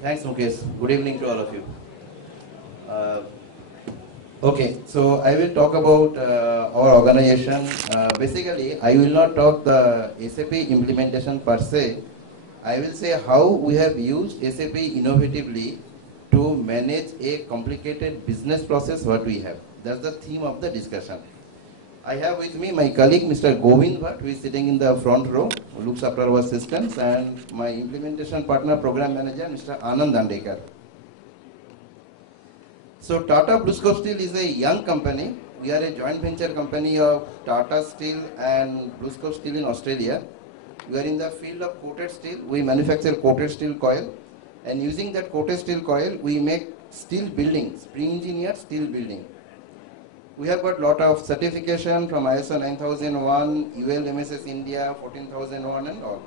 Thanks, Mukesh. Good evening to all of you. Uh, okay, so I will talk about our organization. Basically, I will not talk the SAP implementation per se. I will say how we have used SAP innovatively to manage a complicated business process what we have. That's the theme of the discussion. I have with me my colleague Mr. Govind Bhatt, who is sitting in the front row, who looks after our systems, and my implementation partner, program manager, Mr. Anand Dandekar. So Tata BlueScope Steel is a young company. We are a joint venture company of Tata Steel and BlueScope Steel in Australia. We are in the field of coated steel. We manufacture coated steel coil, and using that coated steel coil, we make steel buildings, pre-engineered steel building. We have got lot of certification from ISO 9001, UL MSS India 14001 and all.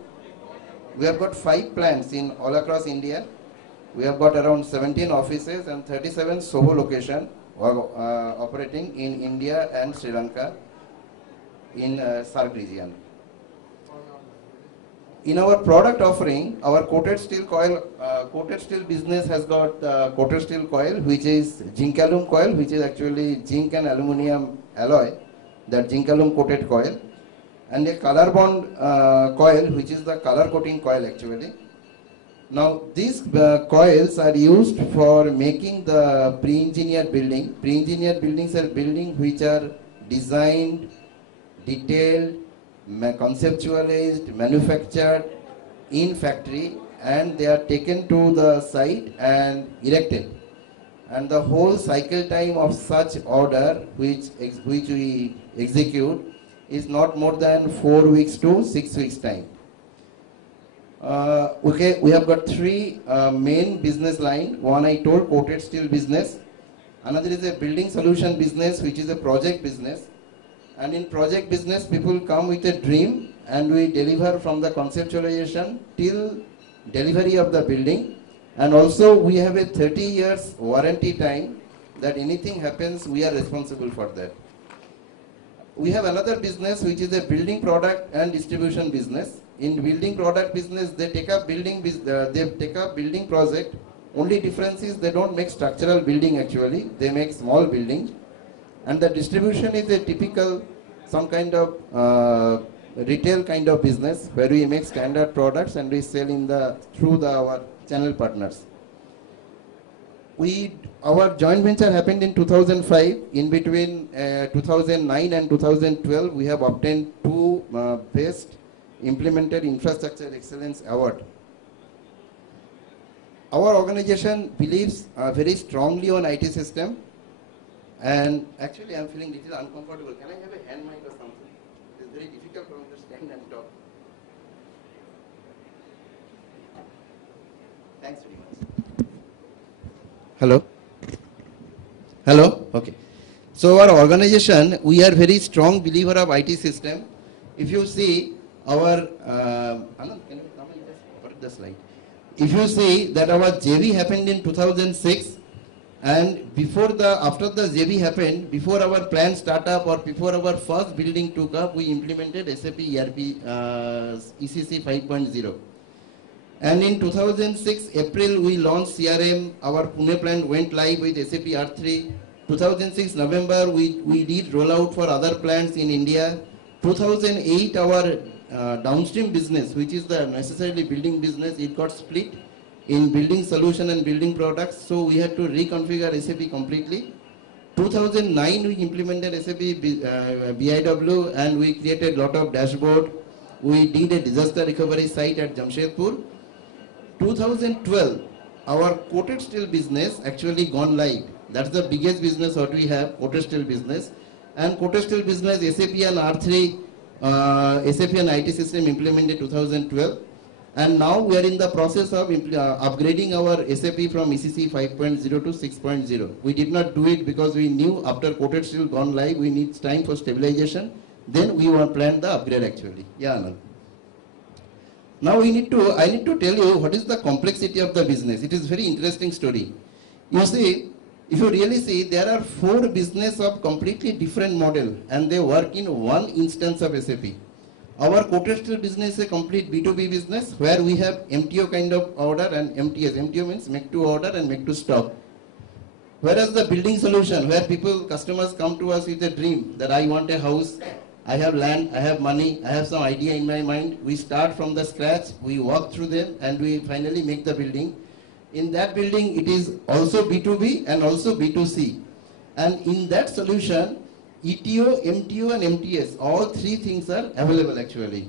We have got 5 plants in all across India. We have got around 17 offices and 37 SOHO locations operating in India and Sri Lanka in SAARC region. In our product offering, our coated steel coil, coated steel business has got coated steel coil, which is zinc alum coil, which is actually zinc and aluminum alloy, that zinc alum coated coil, and a color bond coil, which is the color coating coil actually. Now these coils are used for making the pre-engineered building. Pre-engineered buildings are buildings which are designed, detailed, conceptualized, manufactured in factory, and they are taken to the site and erected. And the whole cycle time of such order which we execute is not more than 4 weeks to 6 weeks time. Okay, we have got 3 main business lines. One I told, coated steel business. Another is a building solution business, which is a project business. And in project business, people come with a dream and we deliver from the conceptualization till delivery of the building. And also we have a 30 years warranty time that anything happens, we are responsible for that. We have another business which is a building product and distribution business. In building product business, they take up building project. Only difference is they don't make structural building actually, they make small building. And the distribution is a typical, some kind of retail kind of business where we make standard products and we sell in through our channel partners. Our joint venture happened in 2005. In between 2009 and 2012, we have obtained 2 Best Implemented Infrastructure Excellence Award. Our organization believes very strongly on IT system. And actually, I'm feeling little uncomfortable. Can I have a hand mic or something? It's very difficult for me to stand and talk. Thanks very much. Hello? Hello? Okay. So our organization, we are very strong believer of IT system. If you see our, Anand, can you come and just forward the slide? If you see that our JV happened in 2006, and after the JV happened, before our plan startup or before our first building took up, we implemented SAP ERP ECC 5.0. And in 2006 April, we launched CRM. Our Pune plant went live with SAP R3. 2006 November, we did rollout for other plants in India. 2008, our downstream business, which is the necessarily building business, it got split in building solution and building products, so we had to reconfigure SAP completely. 2009 we implemented SAP BIW and we created a lot of dashboard. We did a disaster recovery site at Jamshedpur. 2012 our coated steel business actually gone live. That's the biggest business what we have, coated steel business. And coated steel business SAP and R3 SAP and IT system implemented 2012. And now we are in the process of upgrading our SAP from ECC 5.0 to 6.0. We did not do it because we knew after coated steel gone live, we need time for stabilization. Then we want to plan the upgrade actually. Yeah, Anand. Now I need to tell you what is the complexity of the business. It is very interesting story. You see, if you really see, there are 4 business of completely different model and they work in one instance of SAP. Our coated steel business is a complete B2B business where we have MTO kind of order and MTS. MTO means make to order and make to stock. Whereas the building solution, where customers come to us with a dream that I want a house, I have land, I have money, I have some idea in my mind. We start from the scratch, we walk through them, and we finally make the building. In that building, it is also B2B and also B2C. And in that solution, ETO, MTO, and MTS, all three things are available actually.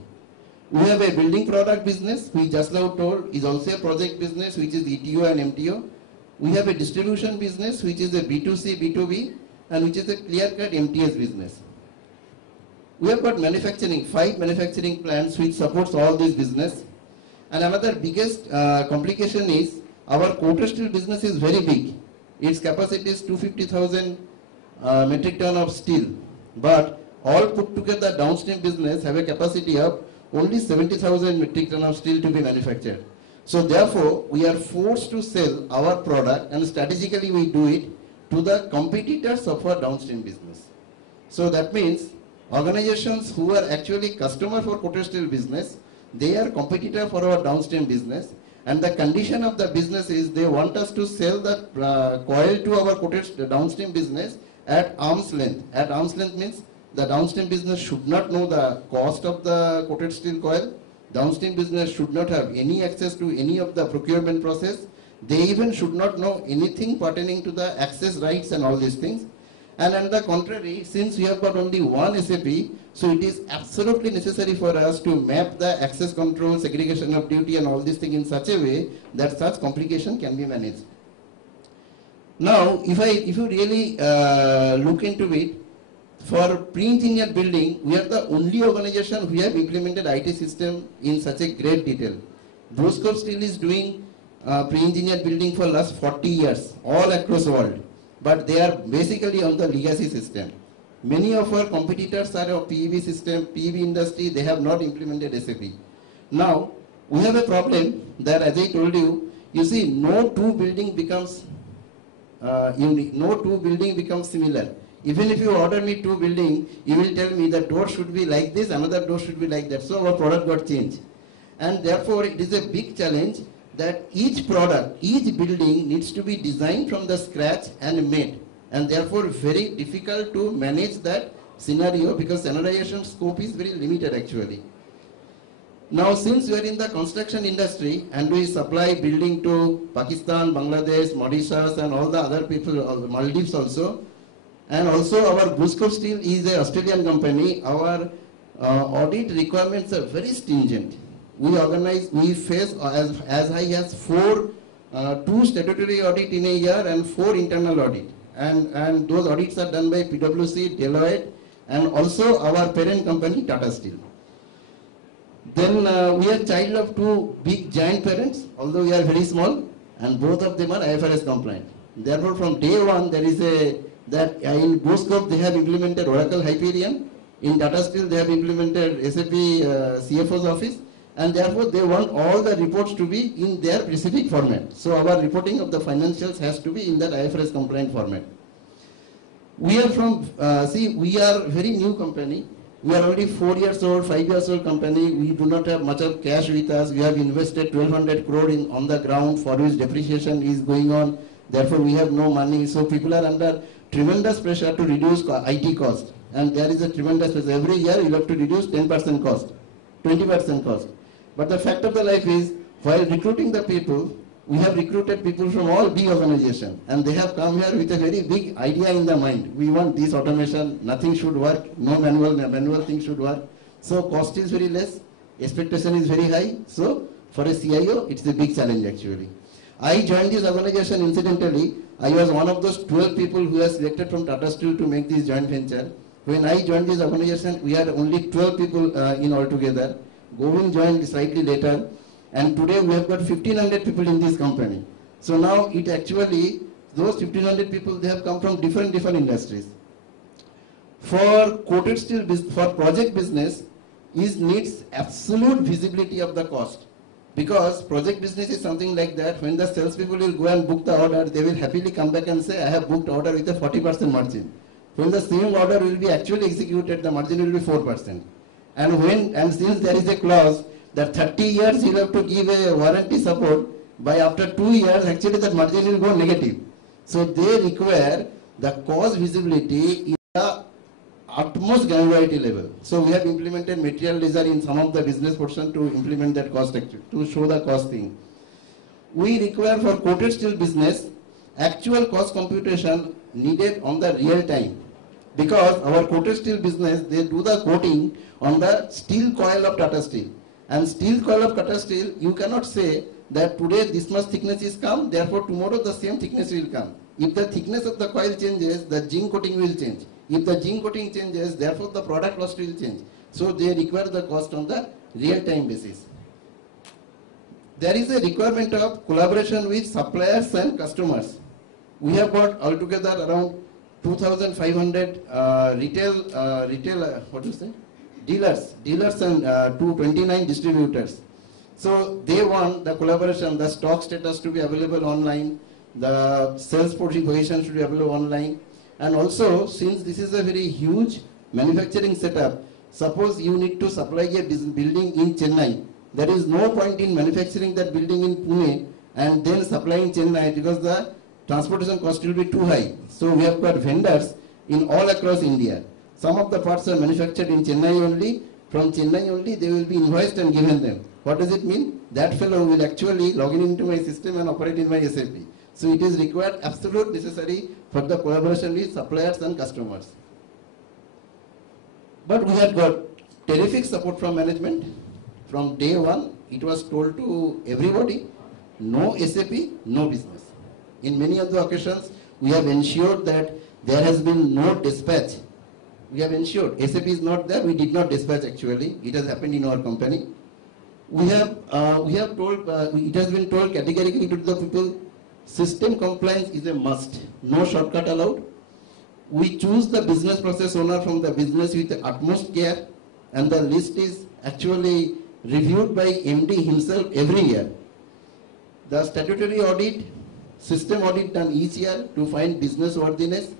We have a building product business, which just now told is also a project business, which is ETO and MTO. We have a distribution business, which is a B2C, B2B, and which is a clear-cut MTS business. We have got manufacturing, 5 manufacturing plants which supports all this business. And another biggest complication is our coated steel business is very big. Its capacity is 250,000 metric ton of steel. But all put together downstream business have a capacity of only 70,000 metric ton of steel to be manufactured. So therefore, we are forced to sell our product, and strategically we do it to the competitors of our downstream business. So that means organizations who are actually customer for coated steel business, they are competitor for our downstream business, and the condition of the business is they want us to sell the coil to our coated downstream business at arm's length. At arm's length means the downstream business should not know the cost of the coated steel coil. Downstream business should not have any access to any of the procurement process. They even should not know anything pertaining to the access rights and all these things. And on the contrary, since we have got only one SAP, so it is absolutely necessary for us to map the access control, segregation of duty and all these things in such a way that such complication can be managed. Now, if you really look into it, for pre-engineered building, we are the only organization who have implemented IT system in such a great detail. BlueScope Steel is doing pre-engineered building for last 40 years, all across the world. But they are basically on the legacy system. Many of our competitors are of PEB system, PEB industry, they have not implemented SAP. Now, we have a problem that, as I told you, you see, no two building becomes unique, no two building becomes similar. Even if you order me 2 building, you will tell me the door should be like this, another door should be like that. So our product got changed. And therefore, it is a big challenge that each product, each building needs to be designed from the scratch and made. And therefore, very difficult to manage that scenario because standardization scope is very limited actually. Now, since we are in the construction industry and we supply building to Pakistan, Bangladesh, Mauritius and all the other people, Maldives also, and also our BlueScope Steel is an Australian company. Our audit requirements are very stringent. We face as high as 2 statutory audit in a year and 4 internal audit. And those audits are done by PwC, Deloitte, and also our parent company, Tata Steel. Then we are child of 2 big giant parents, although we are very small, and both of them are IFRS compliant. Therefore, from day one, there is that in BlueScope they have implemented Oracle Hyperion, in Tata Steel they have implemented SAP CFO's office, and therefore they want all the reports to be in their specific format. So our reporting of the financials has to be in that IFRS compliant format. We are from, we are very new company. We are only 4 years old, 5 years old company. We do not have much of cash with us. We have invested 1200 crore on the ground for which depreciation is going on. Therefore, we have no money. So people are under tremendous pressure to reduce IT cost. And there is a tremendous pressure. Every year you have to reduce 10% cost, 20% cost. But the fact of the life is, while recruiting the people, we have recruited people from all big organizations. And they have come here with a very big idea in their mind. We want this automation, nothing should work, no manual thing should work. So cost is very less, expectation is very high. So for a CIO, it's a big challenge actually. I joined this organization incidentally. I was one of those 12 people who were selected from Tata Steel to make this joint venture. When I joined this organization, we had only 12 people in altogether. Govind joined slightly later. And today we have got 1500 people in this company. So now it actually, those 1500 people, they have come from different industries. For coated steel, for project business, needs absolute visibility of the cost. Because project business is something like that, when the salespeople will go and book the order, they will happily come back and say, I have booked order with a 40% margin. When the same order will be actually executed, the margin will be 4%. And since there is a clause that 30 years you have to give a warranty support, by after 2 years actually that margin will go negative. So they require the cost visibility in the utmost granularity level. So we have implemented material ledger in some of the business portion to implement that cost actually, to show the cost thing. We require for coated steel business actual cost computation needed on the real time, because our coated steel business, they do the coating on the steel coil of Tata Steel, and steel coil of Tata Steel, you cannot say that today this much thickness is come, therefore tomorrow the same thickness will come. If the thickness of the coil changes, the zinc coating will change. If the zinc coating changes, therefore the product cost will change. So they require the cost on the real time basis. There is a requirement of collaboration with suppliers and customers. We have got altogether around 2,500 dealers and 229 distributors. So they want the collaboration, the stock status to be available online, the sales position should be available online, and also since this is a very huge manufacturing setup, suppose you need to supply a building in Chennai, there is no point in manufacturing that building in Pune and then supplying Chennai, because the transportation cost will be too high. So we have got vendors in all across India. Some of the parts are manufactured in Chennai only. From Chennai only they will be invoiced and given them. What does it mean? That fellow will actually log into my system and operate in my SAP. So it is required, absolute necessary for the collaboration with suppliers and customers. But we have got terrific support from management. From day one, it was told to everybody, no SAP, no business. In many of the occasions, we have ensured that there has been no dispatch. We have ensured SAP is not there, we did not dispatch actually. It has happened in our company. We have told, it has been told categorically to the people, system compliance is a must, no shortcut allowed. We choose the business process owner from the business with the utmost care, and the list is actually reviewed by MD himself every year. The statutory audit, system audit done each year to find business worthiness.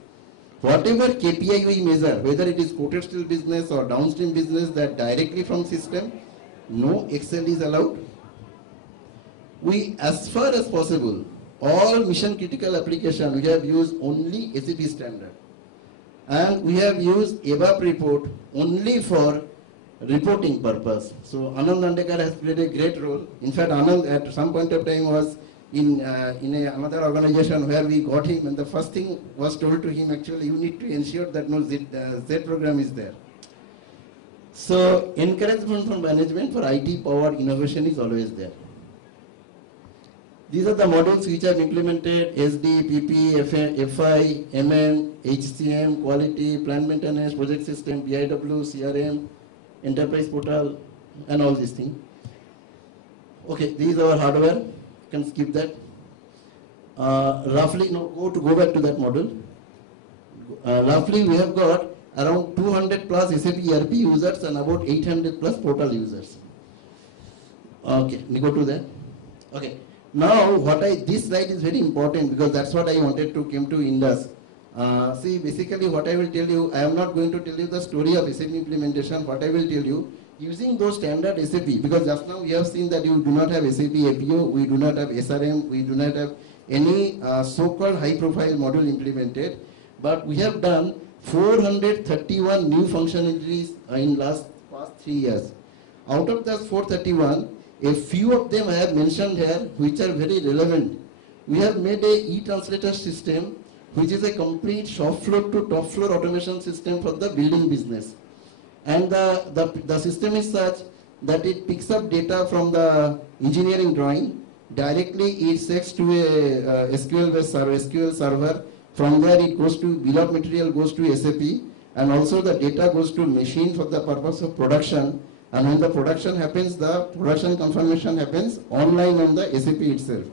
Whatever KPI we measure, whether it is coated steel business or downstream business, that directly from system, no Excel is allowed. We, as far as possible, all mission critical application, we have used only SAP standard. And we have used ABAP report only for reporting purpose. So Anand Dandekar has played a great role. In fact, Anand at some point of time was in another organization where we got him, and the first thing was told to him, actually you need to ensure that no Z program is there. So encouragement from management for IT powered innovation is always there. These are the models which are implemented: SD, PP, FI, MM, HCM, quality, plant maintenance, project system, PIW, CRM, enterprise portal, and all these things. Okay, these are our hardware. You can skip that. Roughly, no, go back to that model. Roughly, we have got around 200 plus SAP ERP users and about 800 plus portal users. Okay, we go to that. Okay. Now, this slide is very important because that's what I wanted to come to Indus. See, basically what I will tell you, I am not going to tell you the story of SAP implementation. What I will tell you, using those standard SAP, because just now we have seen that you do not have SAP APO, we do not have SRM, we do not have any so-called high-profile module implemented, but we have done 431 new functionalities in past 3 years. Out of those 431, a few of them I have mentioned here, which are very relevant. We have made a e-translator system, which is a complete shop floor to top floor automation system for the building business. And the system is such that it picks up data from the engineering drawing, directly it sets to a SQL server. From there it goes to bill of material, goes to SAP, and also the data goes to machine for the purpose of production. And when the production happens, the production confirmation happens online on the SAP itself.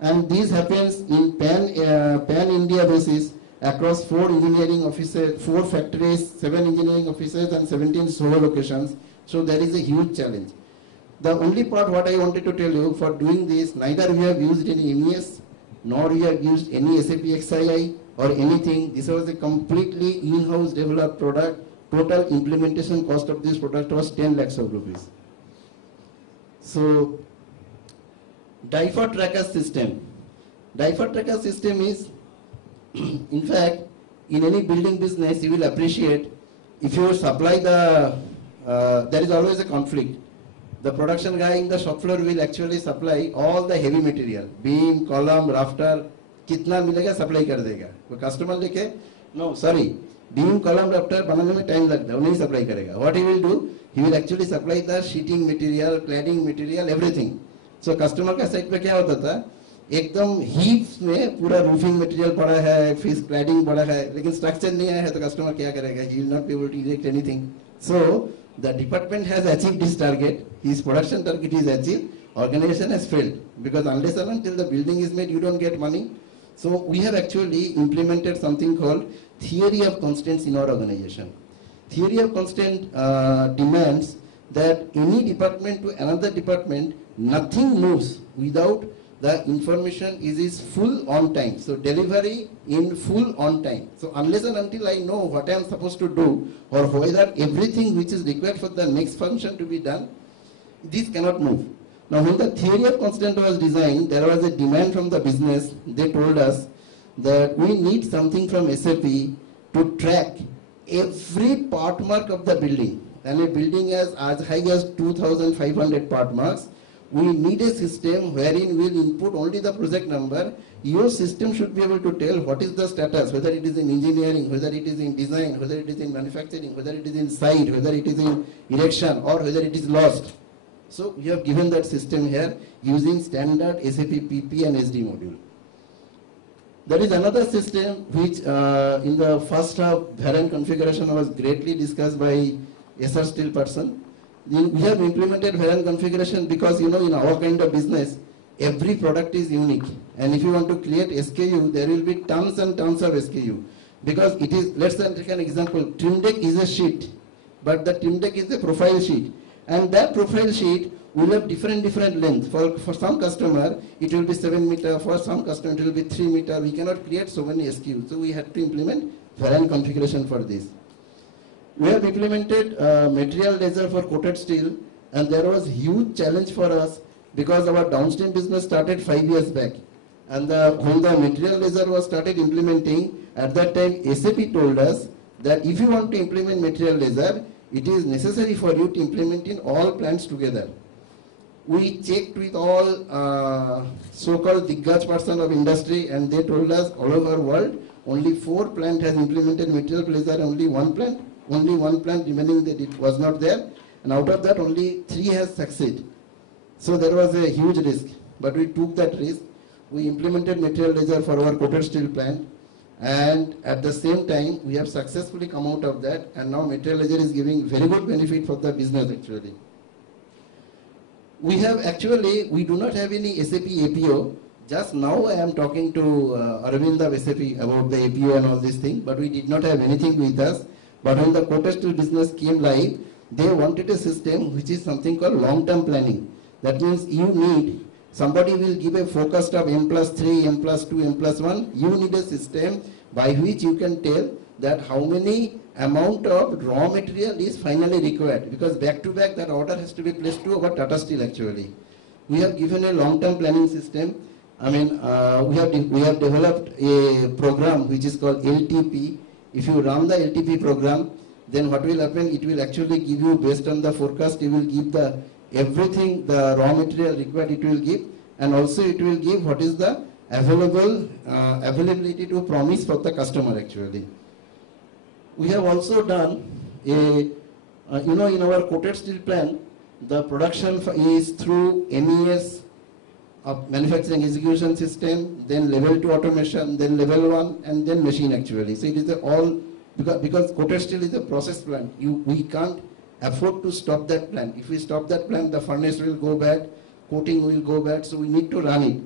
And this happens in pan-India basis across 4 engineering offices, 4 factories, 7 engineering offices, and 17 solo locations. So there is a huge challenge. The only part what I wanted to tell you, for doing this, neither we have used any MES, nor we have used any SAP XII or anything. This was a completely in-house developed product total implementation cost of this product was 10 lakhs of rupees. So, DIFOT tracker system. DIFOT tracker system is, in fact, in any building business, you will appreciate if you supply the, there is always a conflict. The production guy in the shop floor will actually supply all the heavy material, beam, column, rafter, कितना मिलेगा supply कर देगा. वो customer लेके, no, sorry, beam, column, rafter बनाने में time लगता है, वो नहीं supply करेगा. What he will do? He will actually supply the sheeting material, cladding material, everything. So customer का side पे क्या होता था? एकदम heaps में पूरा roofing material पड़ा है, फिर cladding पड़ा है, लेकिन structure नहीं आया है तो customer क्या करेगा? He will not be able to erect anything. So the department has achieved his target, his production target is achieved, organization has failed because unless and until the building is made, you don't get money. So we have actually implemented something called theory of constants in our organization. Theory of constant demands that any department to another department, nothing moves without the information is full on time. So delivery in full on time. So unless and until I know what I am supposed to do or whether everything which is required for the next function to be done, this cannot move. Now when the theory of constant was designed, there was a demand from the business. They told us that we need something from SAP to track every part mark of the building. And a building as high as 2,500 part marks, we need a system wherein we will input only the project number. Your system should be able to tell what is the status, whether it is in engineering, whether it is in design, whether it is in manufacturing, whether it is in site, whether it is in erection, or whether it is lost. So we have given that system here using standard SAP PP and SD module. There is another system which in the first half variant configuration was greatly discussed by SR Steel person. We have implemented variant configuration because in our kind of business, every product is unique. And if you want to create SKU, there will be tons and tons of SKU. Because it is, let's take an example, trim deck is a sheet, but the trim deck is a profile sheet. And that profile sheet will have different lengths. For some customer, it will be 7 meter. For some customer, it will be 3 meter. We cannot create so many SKUs. So we had to implement variant configuration for this. We have implemented material ledger for coated steel, and there was huge challenge for us because our downstream business started 5 years back. And when the material ledger was started implementing, at that time SAP told us that if you want to implement material ledger, it is necessary for you to implement in all plants together. We checked with all so-called Diggaj person of industry, and they told us all over the world, only 4 plants has implemented material ledger, only one plant remaining that it was not there, and out of that only 3 has succeeded. So there was a huge risk, but we took that risk. We implemented material ledger for our coated steel plant, and at the same time we have successfully come out of that, and now material ledger is giving very good benefit for the business actually. We do not have any SAP APO. Just now I am talking to Arvind of SAP about the APO and all these things, but we did not have anything with us. But when the coated steel business came live, they wanted a system which is something called long-term planning. That means you need, somebody will give a forecast of M+3, M+2, M+1. You need a system by which you can tell that how many amount of raw material is finally required. Because back to back that order has to be placed to our Tata Steel actually. We have given a long-term planning system. I mean, we have developed a program which is called LTP. If you run the LTP program, then what will happen? It will actually give you, based on the forecast, it will give the everything, the raw material required it will give, and also it will give what is the availability to promise for the customer actually. We have also done a, in our coated steel plant, the production is through MES, manufacturing execution system, then level 2 automation, then level 1, and then machine actually. So it is all, because coated steel is a process plant, we can't afford to stop that plant. If we stop that plant, the furnace will go bad, coating will go bad, so we need to run it.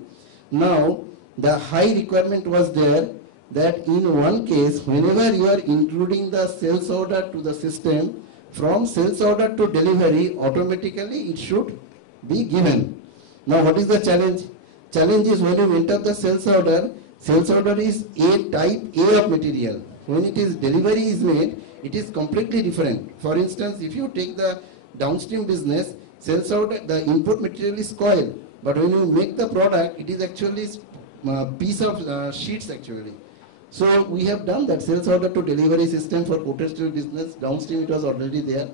Now, the high requirement was there that in one case, whenever you are including the sales order to the system, from sales order to delivery, automatically it should be given. Now what is the challenge? Challenge is when you enter the sales order is A type A of material. When it is delivery is made, It is completely different. For instance, if you take the downstream business, sales out, the input material is coil, but when you make the product, it is actually piece of sheets actually. So we have done that sales order to delivery system for coated steel business. Downstream it was already there.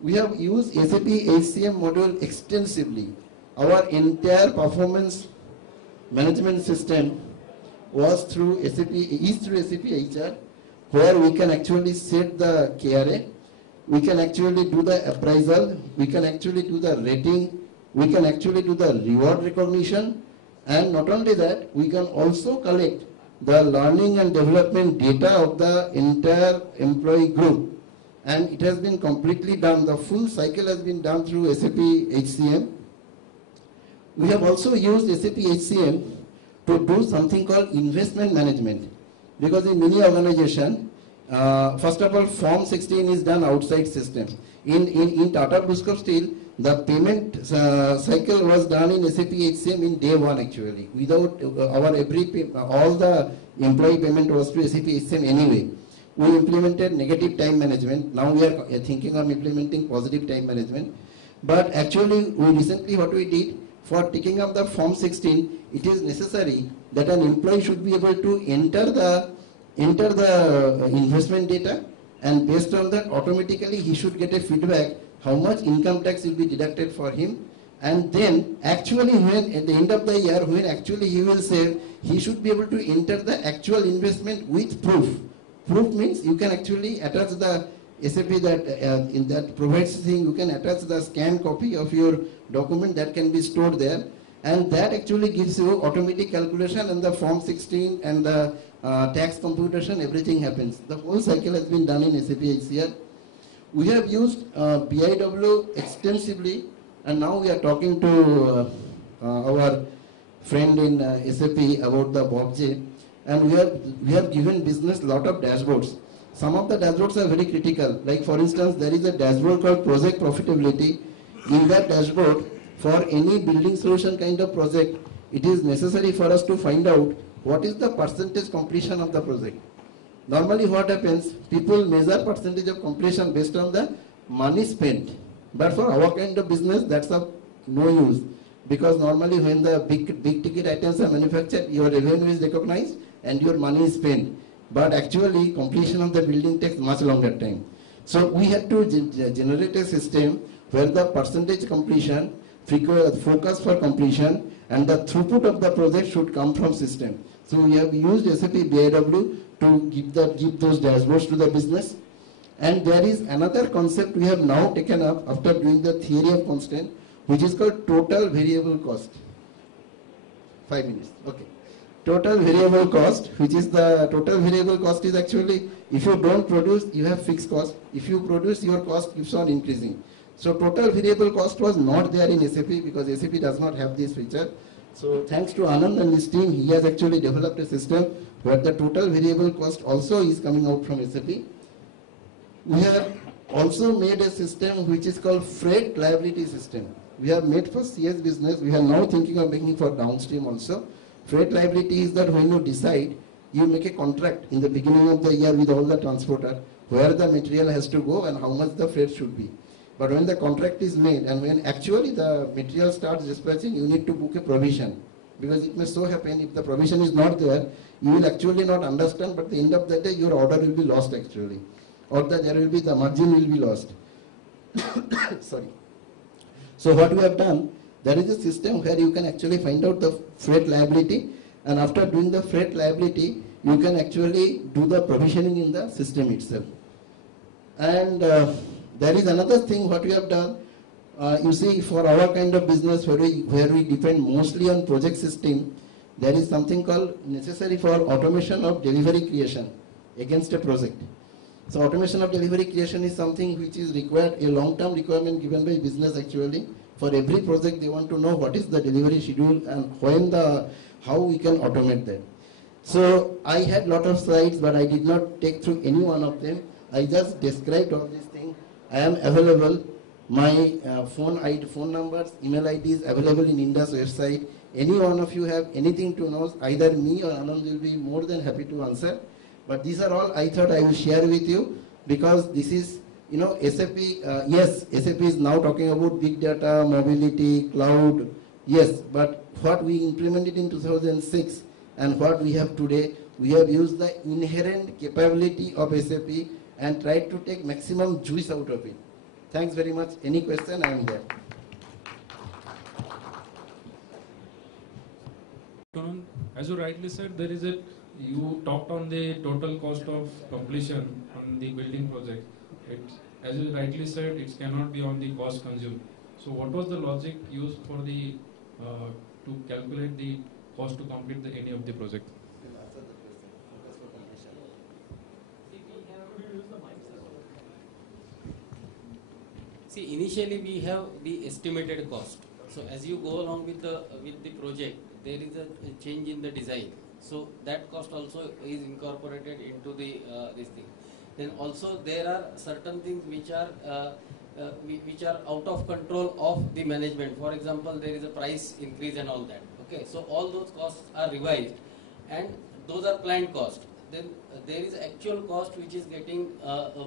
We have used SAP HCM module extensively. Our entire performance management system was through SAP, is through SAP HR, where we can actually set the KRA, we can actually do the appraisal, we can actually do the rating, we can actually do the reward recognition, and not only that, we can also collect the learning and development data of the entire employee group. And it has been completely done, the full cycle has been done through SAP HCM. We have also used SAP HCM to do something called investment management. Because in many organizations, first of all, Form 16 is done outside system. In Tata BlueScope Steel, the payment cycle was done in SAP HCM in day one actually. Without all the employee payment was to SAP HCM anyway. We implemented negative time management. Now we are thinking of implementing positive time management. But actually, recently what we did, for taking up the Form 16, it is necessary that an employee should be able to enter the investment data, and based on that automatically he should get a feedback how much income tax will be deducted for him, and then actually when at the end of the year when actually he will save, he should be able to enter the actual investment with proof. Proof means you can actually attach the SAP that in that provides thing, you can attach the scanned copy of your document that can be stored there, and that actually gives you automatic calculation, and the Form 16 and the tax computation, everything happens. The whole cycle has been done in SAP HCM. We have used BIW extensively, and now we are talking to our friend in SAP about the BOBJ, and we have given business a lot of dashboards. Some of the dashboards are very critical. Like for instance, there is a dashboard called project profitability. In that dashboard, for any building solution kind of project, it is necessary for us to find out what is the percentage completion of the project. Normally what happens, people measure percentage of completion based on the money spent. But for our kind of business, that's of no use. Because normally when the big ticket items are manufactured, your revenue is recognized and your money is spent. But actually, completion of the building takes much longer time. So we had to generate a system where the percentage completion, focus for completion, and the throughput of the project should come from system. So we have used SAP BIW to give those dashboards to the business. And there is another concept we have now taken up after doing the theory of constant, which is called total variable cost. 5 minutes, okay. Total variable cost, which is the total variable cost is actually, if you don't produce, you have fixed cost. If you produce, your cost keeps on increasing. So total variable cost was not there in SAP because SAP does not have this feature. So thanks to Anand and his team, he has actually developed a system where the total variable cost also is coming out from SAP. We have also made a system which is called freight liability system. We have made for CS business. We are now thinking of making for downstream also. Freight liability is that when you decide, you make a contract in the beginning of the year with all the transporter where the material has to go and how much the freight should be. But when the contract is made and when actually the material starts dispatching, you need to book a provision. Because it may so happen if the provision is not there, you will actually not understand, but at the end of the day, your order will be lost actually. Or there will be, the margin will be lost. Sorry. So what we have done, there is a system where you can actually find out the freight liability, and after doing the freight liability, you can actually do the provisioning in the system itself. And there is another thing what we have done. You see, for our kind of business where we depend mostly on project system, there is something called necessary for automation of delivery creation against a project. So automation of delivery creation is something which is required, a long-term requirement given by business actually. For every project, they want to know what is the delivery schedule and how we can automate that. So I had a lot of slides, but I did not take through any one of them. I just described all these things. I am available. My phone numbers, email ID is available in Indus website. Any one of you have anything to know, either me or Anand will be more than happy to answer. But these are all I thought I will share with you. because this is, SAP, yes, SAP is now talking about big data, mobility, cloud, yes, but what we implemented in 2006 and what we have today, we have used the inherent capability of SAP and tried to take maximum juice out of it. Thanks very much. Any question, I am there. As you rightly said, you talked on the total cost of completion on the building project. As you rightly said, it cannot be on the cost consumed. So what was the logic used for the to calculate the cost to complete any of the project? See, initially we have the estimated cost. So as you go along with the project, there is a change in the design. So that cost also is incorporated into the this thing. Then also there are certain things which are out of control of the management. For example, there is a price increase and all that. Okay, so all those costs are revised, and those are planned costs. Then there is actual cost which is getting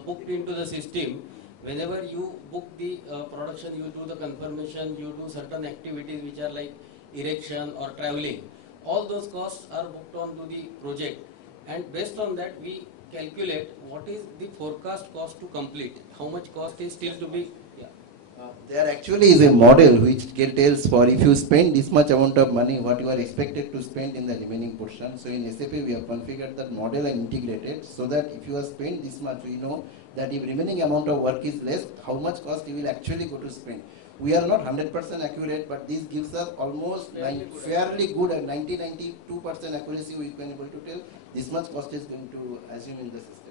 booked into the system. Whenever you book the production, you do the confirmation, you do certain activities which are like erection or traveling. All those costs are booked onto the project, and based on that we calculate what is the forecast cost to complete, how much cost is still to be. There actually is a model which tells for if you spend this much amount of money, what you are expected to spend in the remaining portion. So in SAP we have configured that model and integrated so that if you have spent this much, we know that if remaining amount of work is less, how much cost you will actually go to spend. We are not 100% accurate, but this gives us almost fairly good at 90-92% accuracy. We can able to tell this much cost is going to assume in the system.